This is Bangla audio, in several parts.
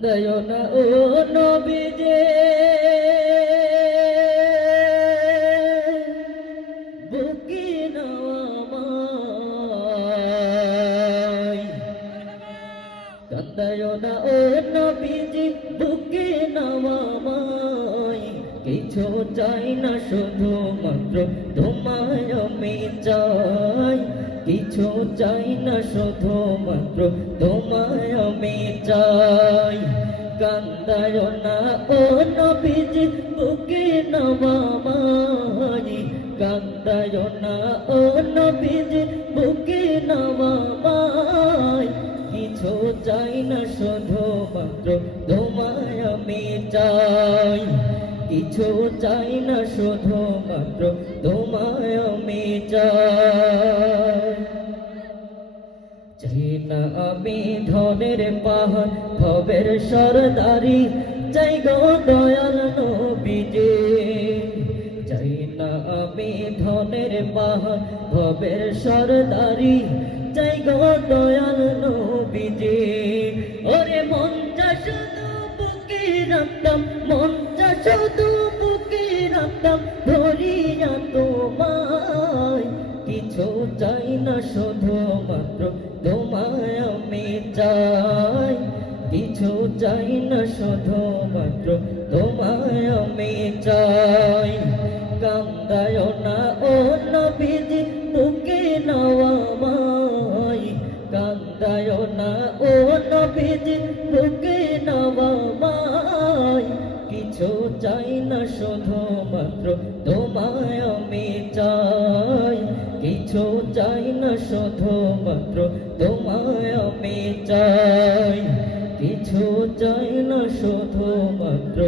কান্দায়ো না ও নবীজি বুকে নাও আমায় কান্দায়ো না ও নবীজি বুকে নাও আমায় কিছু চাই না শুধু মাত্র তোমায় আমি চাই কিছু চাই না শুধু মাত্র তোমায় আমি চাই কান্দায়ো না ও নবীজি বুকে নাও আমায় কান্দায়ো না ও নবীজি বুকে নাও আমায় কিছু চাই না শুধু মাত্র তোমায় আমি চাই কিছু চাই না শুধু মাত্র তোমায় আমি চাই চাই না আমি ধনের পাহাড় ভবের সরদারি চাই গো দয়াল নবীজি চাই না আমি ধনের পাহাড় ভবের সরদারি চাই গো দয়াল নবীজি ওরে মন চা শুধু বুকে রাখতাম মন চা শুধু বুকে রাখতাম ধরিয়া তোমায় কিছু চাই না শুধু মাত্র তোমায় আমি চাই কিছু চাই না শুধু মাত্র তোমায় আমি চাই কান্দায়ো না ও নবীজি বুকে নাও আমায় কান্দায়ো না ও নবীজি বুকে নাও আমায় কিছু চাই না শুধু মাত্র তোমায় আমি চাই কিছু চাই না শুধু মাত্র তোমায় আমি চাই কিছু চাই না শুধু মাত্র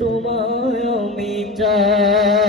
তোমায় আমি চাই